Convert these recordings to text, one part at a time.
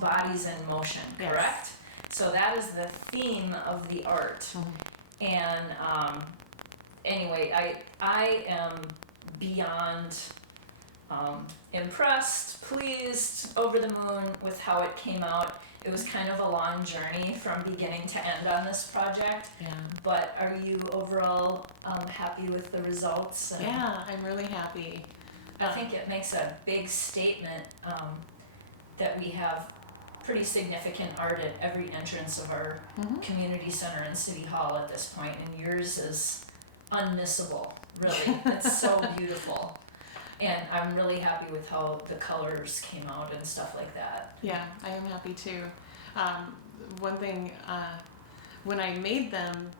bodies in motion, correct? Yes. So that is the theme of the art. Mm-hmm. And anyway, I am beyond impressed, pleased, over the moon with how it came out. It was kind of a long journey from beginning to end on this project. Yeah. But are you overall happy with the results? Yeah, I'm really happy. I think it makes a big statement that we have pretty significant art at every entrance of our community center and city hall at this point, and yours is unmissable, really. It's so beautiful. And I'm really happy with how the colors came out and stuff like that. Yeah, I am happy too. One thing, when I made them,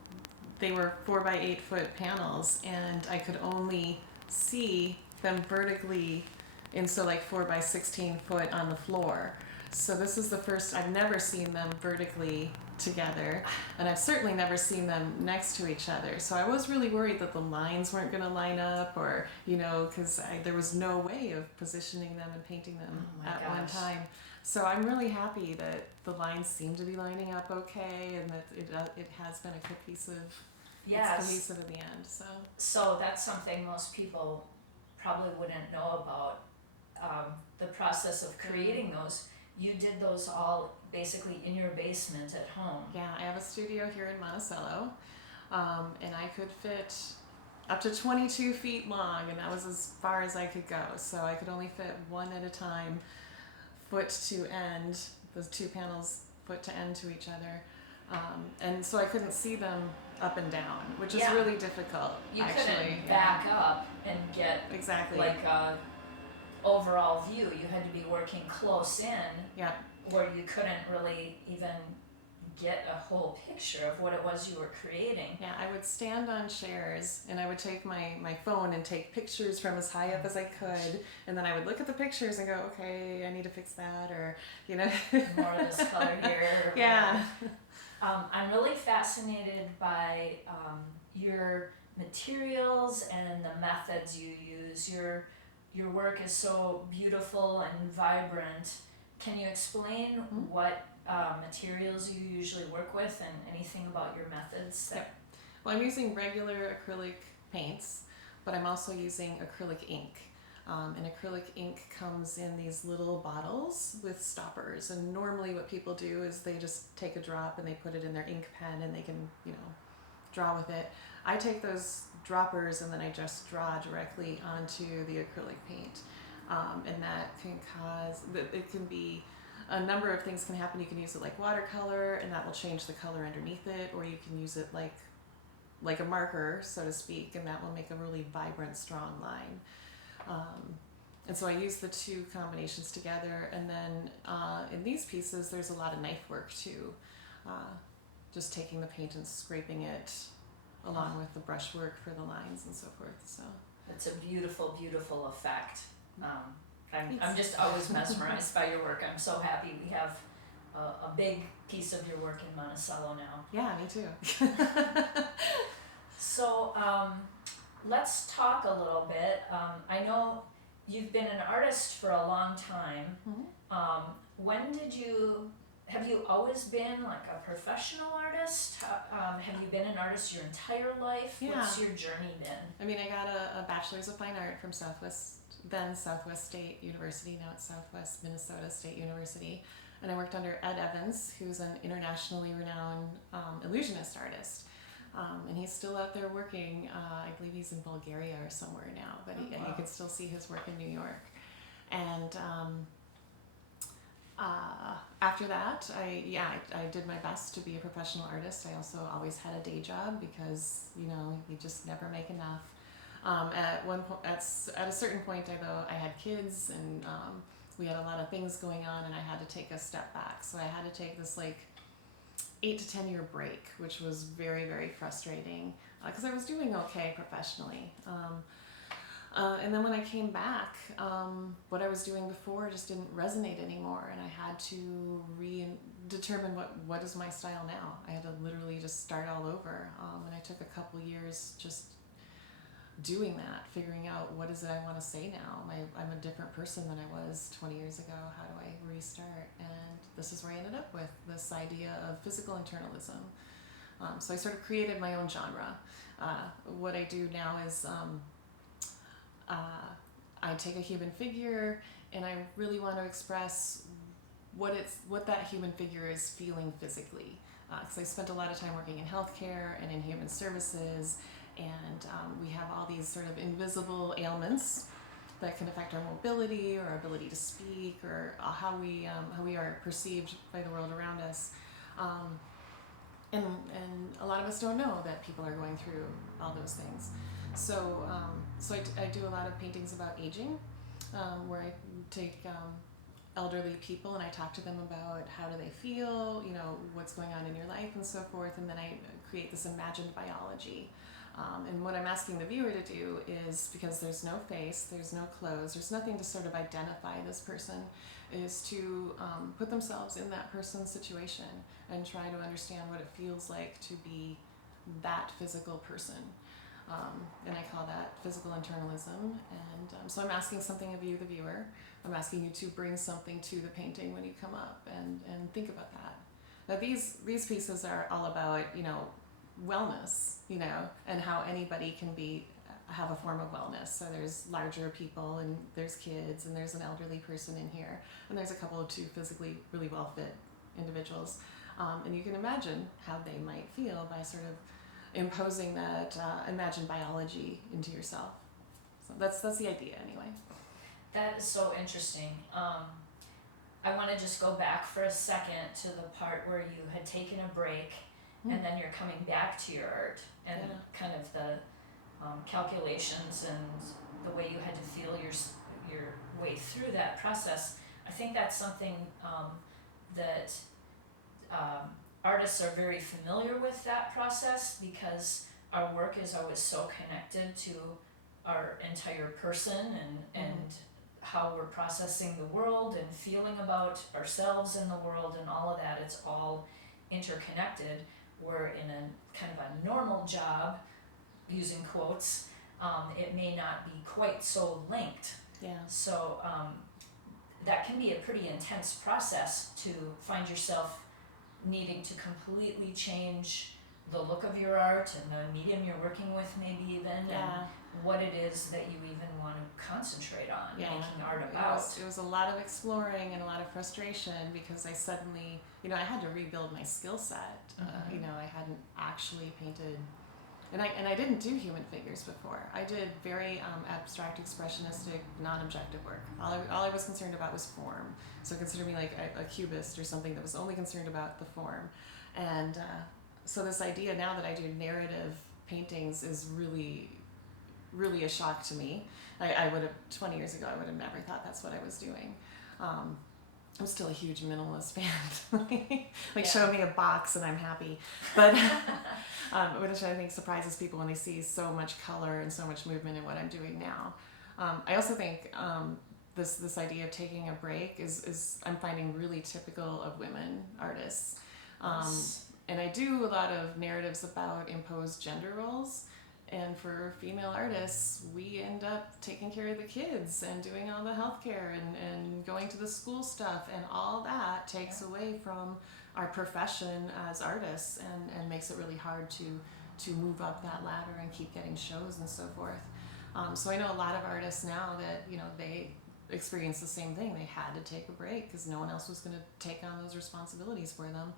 they were 4 by 8 foot panels, and I could only see them vertically in 4 by 16 foot on the floor. So this is the first, I've never seen them vertically together, and I've certainly never seen them next to each other. So I was really worried that the lines weren't going to line up, or, because there was no way of positioning them and painting them one time. So I'm really happy that the lines seem to be lining up okay, and that it has been a cohesive, it's cohesive at the end. So that's something most people probably wouldn't know about, the process of creating those. You did those all basically in your basement at home. Yeah, I have a studio here in Monticello, and I could fit up to 22 feet long, and that was as far as I could go. So I could only fit one at a time, foot to end, those two panels foot to end to each other. And so I couldn't see them up and down, which is really difficult. You couldn't back up and get like a overall view. You had to be working close in, where you couldn't really even get a whole picture of what it was you were creating. Yeah, I would stand on chairs, and I would take my phone and take pictures from as high up as I could, and then I would look at the pictures and go, okay, I need to fix that, or more of this color here. Yeah. I'm really fascinated by your materials and the methods you use. Your work is so beautiful and vibrant. Can you explain what materials you usually work with and anything about your methods? Well, I'm using regular acrylic paints, but I'm also using acrylic ink. And acrylic ink comes in these little bottles with stoppers. And normally what people do is they just take a drop and they put it in their ink pen and they can, draw with it. I take those droppers and then I just draw directly onto the acrylic paint. And that can it can be, a number of things can happen. You can use it like watercolor, and that will change the color underneath it, or you can use it like a marker, so to speak, and that will make a really vibrant, strong line. And so I use the two combinations together, and then in these pieces there's a lot of knife work too, just taking the paint and scraping it along with the brush work for the lines and so forth. So it's a beautiful, beautiful effect. I'm just always mesmerized by your work. I'm so happy we have a big piece of your work in Monticello now. Yeah, me too. So let's talk a little bit. I know you've been an artist for a long time. Have you always been like a professional artist? Have you been an artist your entire life? Yeah. What's your journey been? I mean, I got a bachelor's of fine art from Southwest State University, now it's Southwest Minnesota State University. And I worked under Ed Evans, who's an internationally renowned illusionist artist. And he's still out there working. I believe he's in Bulgaria or somewhere now, but you can still see his work in New York. And after that, I did my best to be a professional artist. I also always had a day job because, you just never make enough. At a certain point, though, I had kids, and we had a lot of things going on, and I had to take a step back. So I had to take this 8 to 10 year break, which was very, very frustrating because I was doing okay professionally. And then when I came back, what I was doing before just didn't resonate anymore, and I had to determine what is my style now. I had to literally just start all over, and I took a couple years just doing that, figuring out what is it I want to say now. I'm a different person than I was 20 years ago. How do I restart? And this is where I ended up with this idea of physical internalism. So I sort of created my own genre. What I do now is I take a human figure and I really want to express what that human figure is feeling physically. Because I spent a lot of time working in healthcare and in human services, and we have all these sort of invisible ailments that can affect our mobility or our ability to speak, or how we are perceived by the world around us. And a lot of us don't know that people are going through all those things. So I do a lot of paintings about aging, where I take elderly people and I talk to them about how do they feel, what's going on in your life and so forth, and then I create this imagined biology. And what I'm asking the viewer to do is, because there's no face, there's no clothes, there's nothing to sort of identify this person, is to put themselves in that person's situation and try to understand what it feels like to be that physical person. And I call that physical internalism. And so I'm asking something of you, the viewer. I'm asking you to bring something to the painting when you come up and think about that. Now these pieces are all about, wellness, and how anybody can have a form of wellness. So there's larger people and there's kids and there's an elderly person in here. And there's a couple of two physically really well-fit individuals. And you can imagine how they might feel by sort of imposing that imagined biology into yourself. So that's the idea anyway. That is so interesting. I want to just go back for a second to the part where you had taken a break and then you're coming back to your art and kind of the calculations and the way you had to feel your way through that process. I think that's something that artists are very familiar with, that process, because our work is always so connected to our entire person and how we're processing the world and feeling about ourselves in the world and all of that. It's all interconnected. We're in a kind of a normal job, using quotes, it may not be quite so linked. Yeah. So that can be a pretty intense process to find yourself needing to completely change the look of your art and the medium you're working with, maybe even, and what it is that you even want to concentrate on making art about. It was a lot of exploring and a lot of frustration, because I suddenly, I had to rebuild my skill set. I hadn't actually painted, and I didn't do human figures before. I did very abstract, expressionistic, non-objective work. All I was concerned about was form. So consider me like a cubist or something that was only concerned about the form. And so this idea now that I do narrative paintings is really, really a shock to me. I would have, 20 years ago, I would have never thought that's what I was doing. I'm still a huge minimalist fan. Show me a box and I'm happy. But which I think surprises people when they see so much color and so much movement in what I'm doing now. I also think this idea of taking a break is I'm finding really typical of women artists. And I do a lot of narratives about imposed gender roles. And for female artists, we end up taking care of the kids and doing all the healthcare and going to the school stuff, and all that takes away from our profession as artists and makes it really hard to move up that ladder and keep getting shows and so forth. So I know a lot of artists now that, they experience the same thing. They had to take a break because no one else was going to take on those responsibilities for them.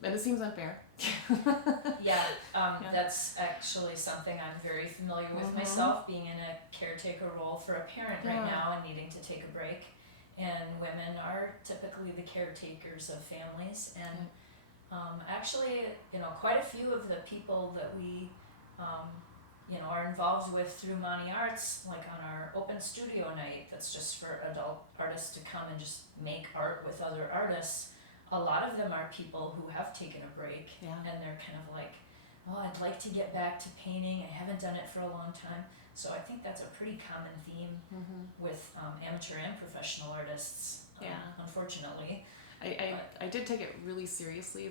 And it seems unfair. That's actually something I'm very familiar with myself, being in a caretaker role for a parent right now and needing to take a break. And women are typically the caretakers of families. And actually, quite a few of the people that we, are involved with through MontiArts, like on our open studio night, that's just for adult artists to come and just make art with other artists. A lot of them are people who have taken a break and they're kind of like, I'd like to get back to painting. I haven't done it for a long time. So I think that's a pretty common theme with amateur and professional artists, unfortunately. I did take it really seriously,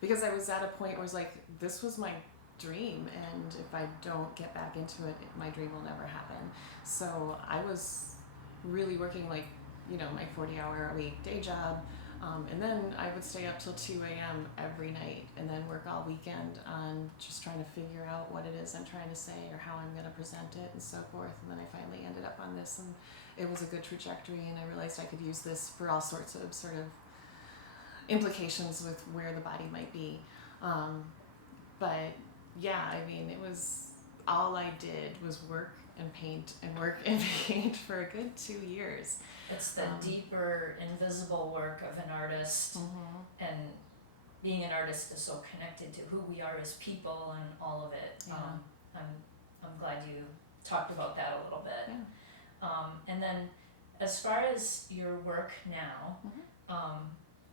because I was at a point where I was like, this was my dream, and if I don't get back into it, my dream will never happen. So I was really working like, my 40-hour-a-week day job, and then I would stay up till 2 a.m. every night and then work all weekend on just trying to figure out what it is I'm trying to say or how I'm going to present it and so forth. And then I finally ended up on this, and it was a good trajectory, and I realized I could use this for all sorts of sort of implications with where the body might be. But yeah, I mean, it was, all I did was work and paint and work and paint for a good 2 years. It's the deeper, invisible work of an artist, and being an artist is so connected to who we are as people and all of it. Yeah. I'm glad you talked about that a little bit. Yeah. And then as far as your work now,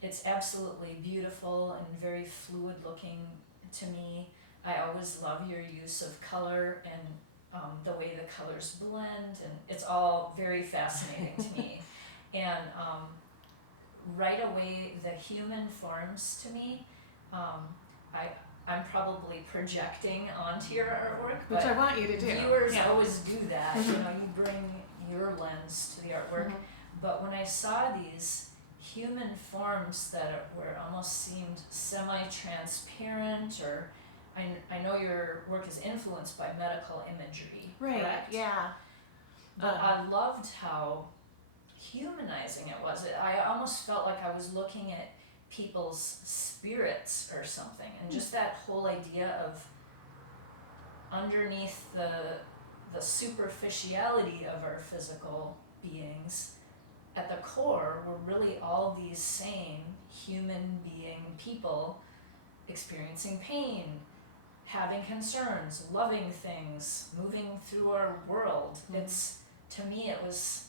it's absolutely beautiful and very fluid looking to me. I always love your use of color and the way the colors blend, and it's all very fascinating to me. And right away, the human forms to me, I'm probably projecting onto your artwork, Which I want you to do. Viewers always do that. You bring your lens to the artwork. But when I saw these human forms that were almost seemed semi-transparent, or I know your work is influenced by medical imagery, right? Correct? Yeah. But I loved how humanizing it was. I almost felt like I was looking at people's spirits or something, and just that whole idea of underneath the superficiality of our physical beings, at the core, we're really all these same human being people experiencing pain, having concerns, loving things, moving through our world. It's, to me, it was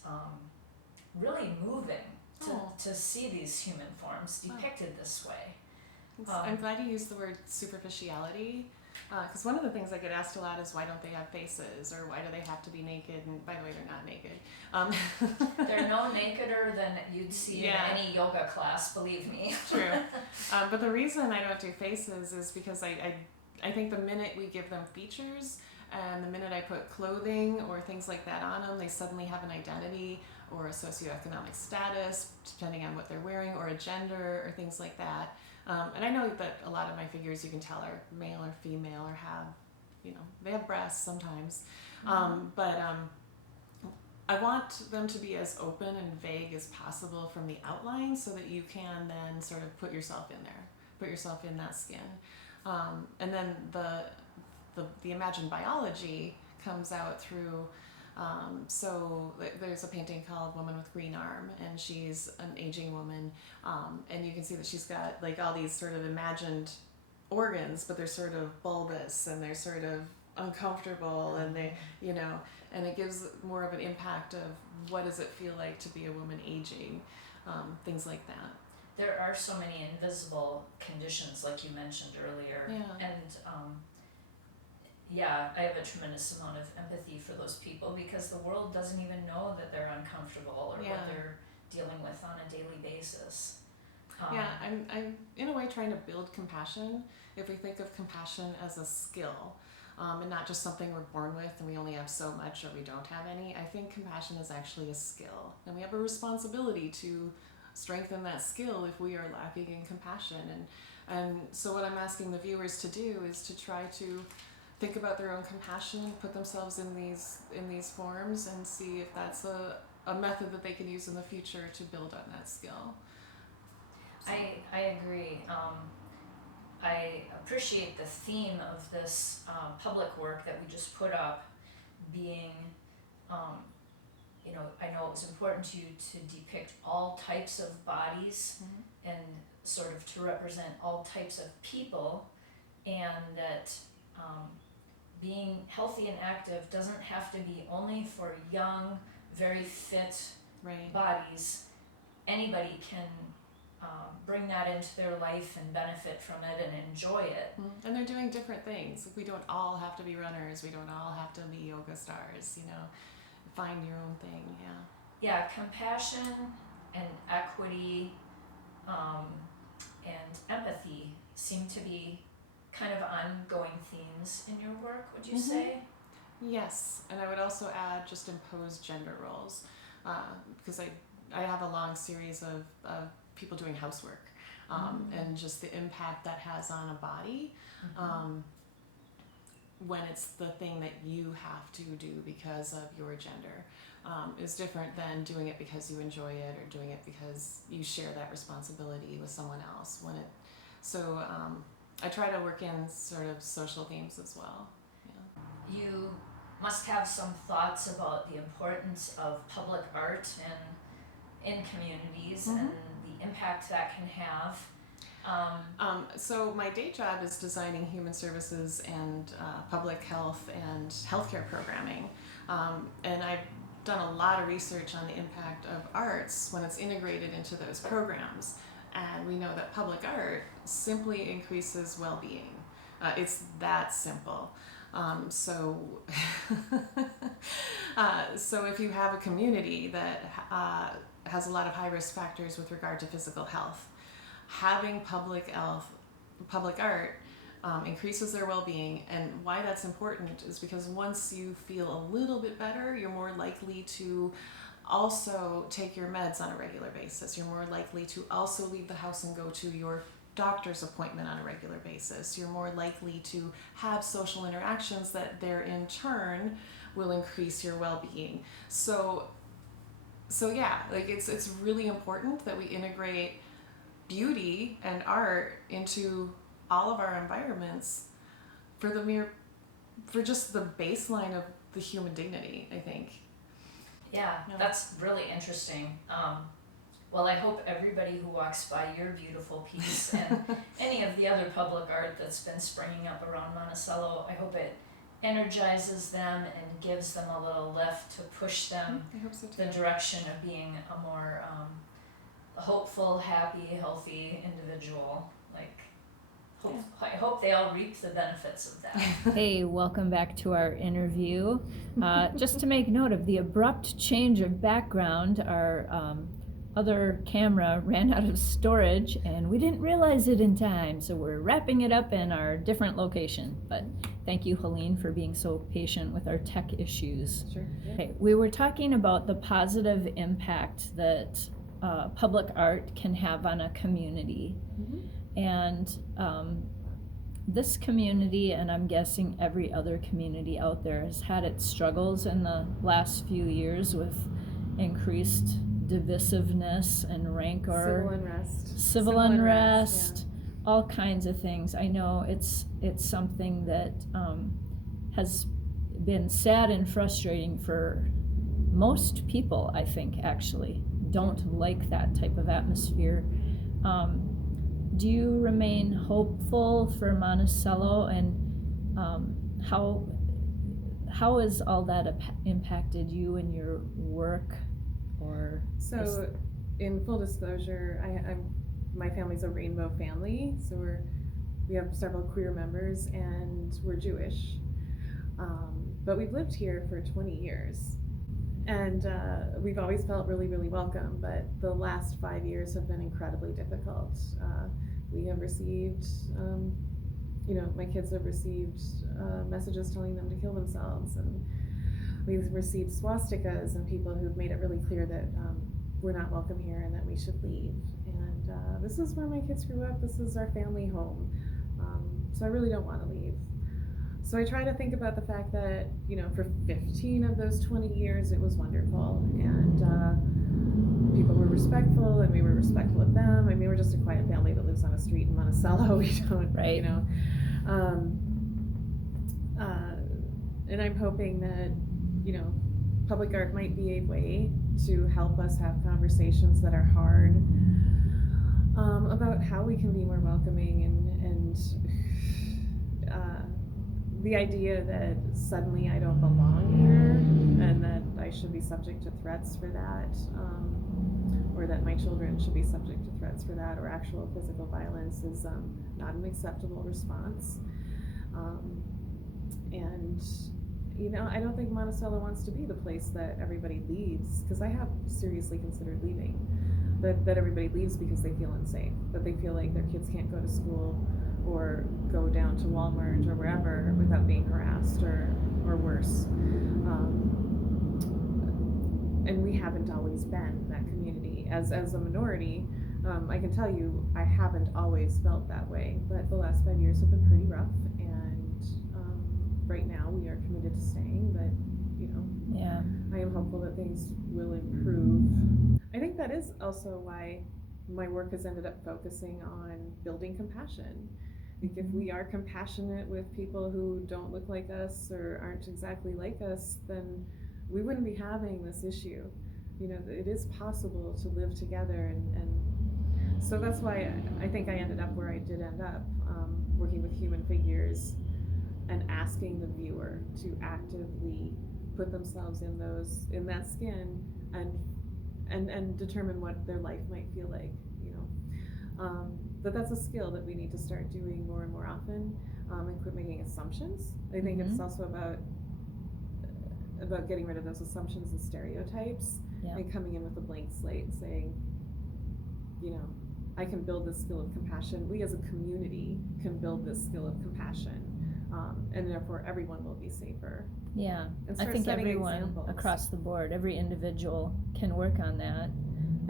really moving to see these human forms depicted this way. I'm glad you used the word superficiality, because one of the things I get asked a lot is, why don't they have faces, or why do they have to be naked? And by the way, they're not naked. They're no nakeder than you'd see in any yoga class, believe me. True. But the reason I don't do faces is because I think the minute we give them features, and the minute I put clothing or things like that on them, they suddenly have an identity or a socioeconomic status, depending on what they're wearing, or a gender, or things like that. And I know that a lot of my figures, you can tell, are male or female, or have, they have breasts sometimes. But I want them to be as open and vague as possible from the outline, so that you can then sort of put yourself in there, put yourself in that skin. And then the imagined biology comes out through, so there's a painting called Woman with Green Arm, and she's an aging woman, and you can see that she's got like all these sort of imagined organs, but they're sort of bulbous and they're sort of uncomfortable, and they, and it gives more of an impact of what does it feel like to be a woman aging, things like that. There are so many invisible conditions, like you mentioned earlier, and I have a tremendous amount of empathy for those people, because the world doesn't even know that they're uncomfortable or what they're dealing with on a daily basis. I'm in a way trying to build compassion. If we think of compassion as a skill, and not just something we're born with and we only have so much or we don't have any, I think compassion is actually a skill, and we have a responsibility to strengthen that skill if we are lacking in compassion. And so what I'm asking the viewers to do is to try to think about their own compassion, put themselves in these forms, and see if that's a method that they can use in the future to build on that skill. So. I agree. I appreciate the theme of this public work that we just put up being, I know it was important to you to depict all types of bodies and sort of to represent all types of people, and that being healthy and active doesn't have to be only for young, very fit bodies. Anybody can bring that into their life and benefit from it and enjoy it. And they're doing different things. We don't all have to be runners. We don't all have to be yoga stars. Find your own thing. Yeah, compassion and equity and empathy seem to be kind of ongoing themes in your work, would you say? Yes, and I would also add just imposed gender roles, because I have a long series of people doing housework, and just the impact that has on a body, when it's the thing that you have to do because of your gender, is different than doing it because you enjoy it or doing it because you share that responsibility with someone else. I try to work in sort of social themes as well. Yeah. You must have some thoughts about the importance of public art in communities and the impact that can have. So my day job is designing human services and public health and healthcare programming, and I've done a lot of research on the impact of arts when it's integrated into those programs, and we know that public art simply increases well-being. It's that simple. So if you have a community that has a lot of high-risk factors with regard to physical health, having public art increases their well-being. And why that's important is because once you feel a little bit better, you're more likely to also take your meds on a regular basis. You're more likely to also leave the house and go to your doctor's appointment on a regular basis. You're more likely to have social interactions that there in turn will increase your well-being. So yeah, like it's really important that we integrate beauty and art into all of our environments for just the baseline of the human dignity, I think. Yeah, that's really interesting. Well, I hope everybody who walks by your beautiful piece and any of the other public art that's been springing up around Monticello, I hope it energizes them and gives them a little lift to push them I hope so too. the direction of being a more hopeful, happy, healthy individual. I hope they all reap the benefits of that. Hey, welcome back to our interview. Just to make note of the abrupt change of background, our other camera ran out of storage and we didn't realize it in time, so we're wrapping it up in our different location. But thank you, Helene, for being so patient with our tech issues. Sure. Yeah. Okay, we were talking about the positive impact that public art can have on a community. And this community, and I'm guessing every other community out there, has had its struggles in the last few years with increased divisiveness and rancor, civil unrest, all kinds of things. I know it's something that has been sad and frustrating for most people, I think, actually don't like that type of atmosphere. Do you remain hopeful for Monticello, and how has all that impacted you in your work? So, in full disclosure, my family's a rainbow family, so we have several queer members, and we're Jewish. But we've lived here for 20 years. And we've always felt really, really welcome, but the last 5 years have been incredibly difficult. We have received, my kids have received messages telling them to kill themselves, and we've received swastikas and people who've made it really clear that we're not welcome here and that we should leave. And this is where my kids grew up. This is our family home. So I really don't want to leave. So I try to think about the fact that, for 15 of those 20 years, it was wonderful. And people were respectful, and we were respectful of them. I mean, we're just a quiet family that lives on a street in Monticello. We don't, Right. And I'm hoping that, public art might be a way to help us have conversations that are hard about how we can be more welcoming and the idea that suddenly I don't belong here and that I should be subject to threats for that, or that my children should be subject to threats for that, or actual physical violence is not an acceptable response. And I don't think Monticello wants to be the place that everybody leaves, because I have seriously considered leaving, that everybody leaves because they feel unsafe, that they feel like their kids can't go to school, or go down to Walmart or wherever without being harassed or worse. And we haven't always been that community. As a minority, I can tell you I haven't always felt that way, but the last 5 years have been pretty rough, and right now we are committed to staying, but Yeah. I am hopeful that things will improve. I think that is also why my work has ended up focusing on building compassion. Like if we are compassionate with people who don't look like us or aren't exactly like us, then we wouldn't be having this issue. It is possible to live together, and so that's why I think I ended up where I did end up, working with human figures and asking the viewer to actively put themselves in that skin and determine what their life might feel like. But that's a skill that we need to start doing more and more often, and quit making assumptions. I think it's also about getting rid of those assumptions and stereotypes, and coming in with a blank slate, saying, I can build this skill of compassion. We as a community can build this skill of compassion, and therefore everyone will be safer. Yeah, And I start think setting everyone examples. across the board, every individual can work on that.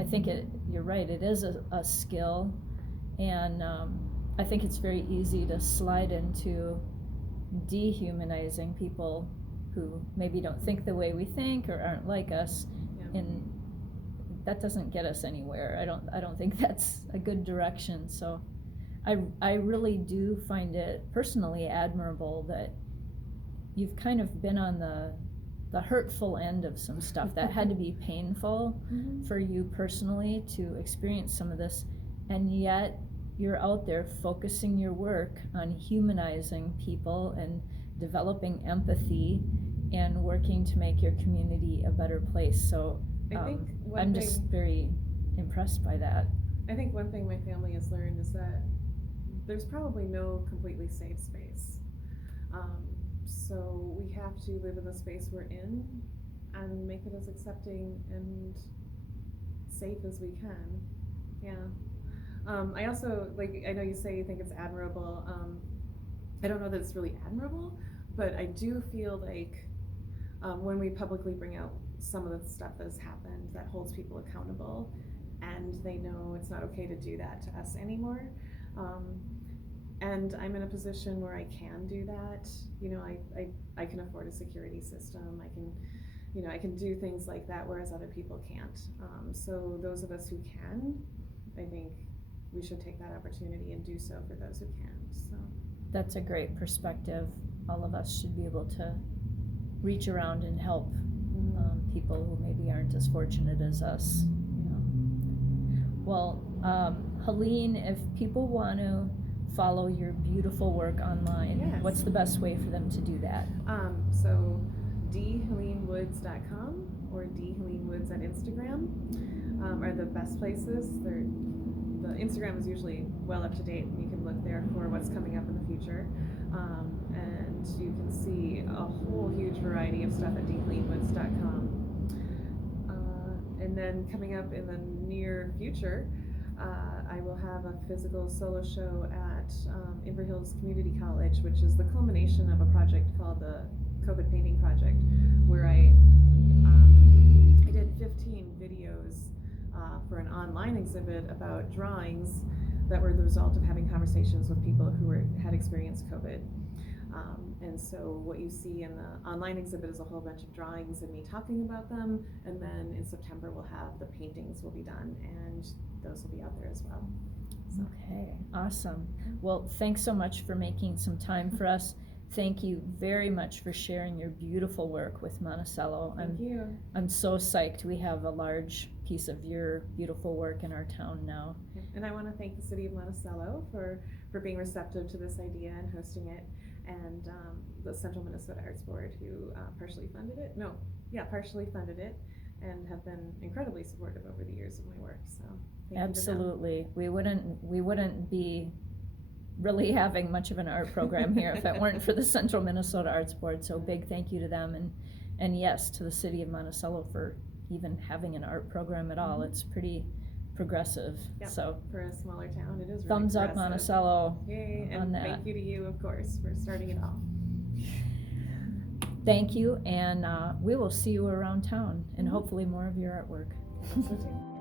I think you're right, it is a skill, and I think it's very easy to slide into dehumanizing people who maybe don't think the way we think or aren't like us, and that doesn't get us anywhere. I don't think that's a good direction. So I really do find it personally admirable that you've kind of been on the hurtful end of some stuff that had to be painful for you personally to experience some of this, and yet you're out there focusing your work on humanizing people and developing empathy and working to make your community a better place. So I'm just very impressed by that. I think one thing my family has learned is that there's probably no completely safe space. So we have to live in the space we're in and make it as accepting and safe as we can. I also, I know you say you think it's admirable. I don't know that it's really admirable, but I do feel like when we publicly bring out some of the stuff that has happened, that holds people accountable, and they know it's not okay to do that to us anymore. And I'm in a position where I can do that. I can afford a security system. I can do things like that, whereas other people can't. So those of us who can, I think we should take that opportunity and do so for those who can. So that's a great perspective. All of us should be able to reach around and help people who maybe aren't as fortunate as us. Well, Helene, if people want to follow your beautiful work online, what's the best way for them to do that? So dhelenewoods.com or dhelenewoods on Instagram are the best places. The Instagram is usually well up to date, and you can look there for what's coming up in the future. And you can see a whole huge variety of stuff at dhelenewoods.com. And then coming up in the near future, I will have a physical solo show at Inver Hills Community College, which is the culmination of a project called the COVID Painting Project, where I did 15 videos for an online exhibit about drawings that were the result of having conversations with people who had experienced COVID. And so what you see in the online exhibit is a whole bunch of drawings and me talking about them, and then in September we'll have the paintings will be done, and those will be out there as well. So. Okay, awesome. Well, thanks so much for making some time for us. Thank you very much for sharing your beautiful work with Monticello. Thank you. I'm so psyched we have a large piece of your beautiful work in our town now. And I want to thank the city of Monticello for being receptive to this idea and hosting it, and the Central Minnesota Arts Board, who partially funded it and have been incredibly supportive over the years of my work. So thank absolutely. We wouldn't be really having much of an art program here if it weren't for the Central Minnesota Arts Board. So big thank you to them, and yes, to the city of Monticello for even having an art program at all. It's pretty progressive. Yep. So For a smaller town, it is really thumbs up progressive. Monticello. Yay, on and that. thank you to you, of course, for starting it all. Thank you, and we will see you around town, and hopefully more of your artwork. So too.